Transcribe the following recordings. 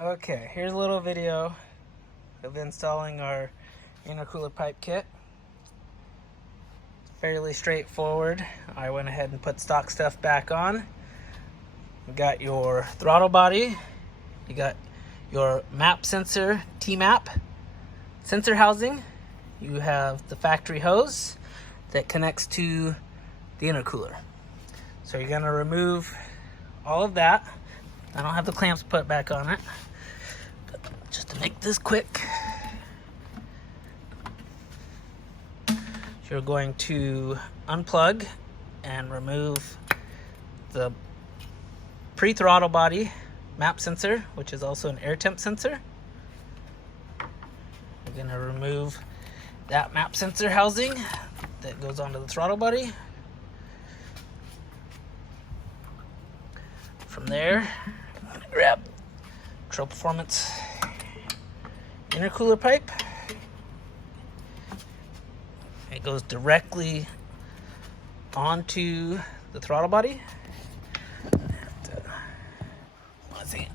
Okay, here's a little video of installing our intercooler pipe kit. Fairly straightforward. I went ahead and put stock stuff back on. You got your throttle body, you got your map sensor, T-map sensor housing, you have the factory hose that connects to the intercooler. So you're gonna remove all of that. I don't have the clamps put back on it, but just to make this quick, you're going to unplug and remove the pre-throttle body map sensor, which is also an air temp sensor. We're going to remove that map sensor housing that goes onto the throttle body. From there, I'm going to grab Treal Performance intercooler pipe. It goes directly onto the throttle body. Let's see.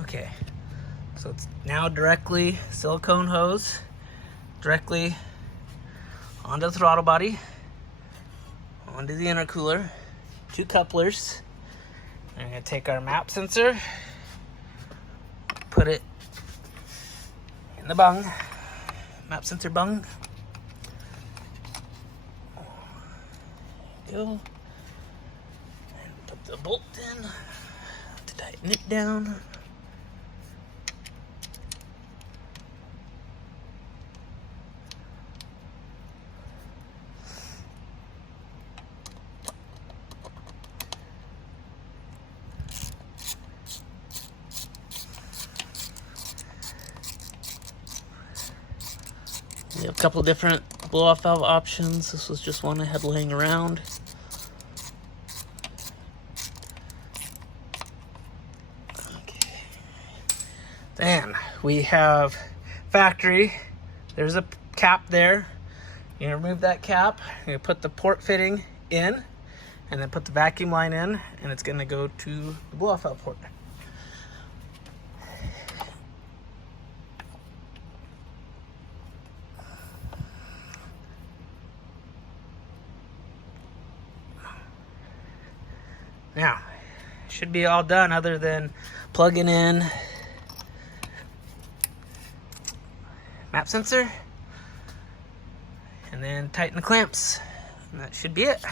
Okay, so it's now directly silicone hose directly onto the throttle body, onto the intercooler, 2 couplers. And I'm going to take our map sensor, put it in the bung, map sensor bung. There you go. And put the bolt in to tighten it down. We have a couple different blow-off valve options. This was just one I had laying around. Okay. Then we have factory. There's a cap there. You remove that cap, you put the port fitting in, and then put the vacuum line in, and it's gonna go to the blow-off valve port. Now, should be all done other than plugging in map sensor and then tighten the clamps. And that should be it.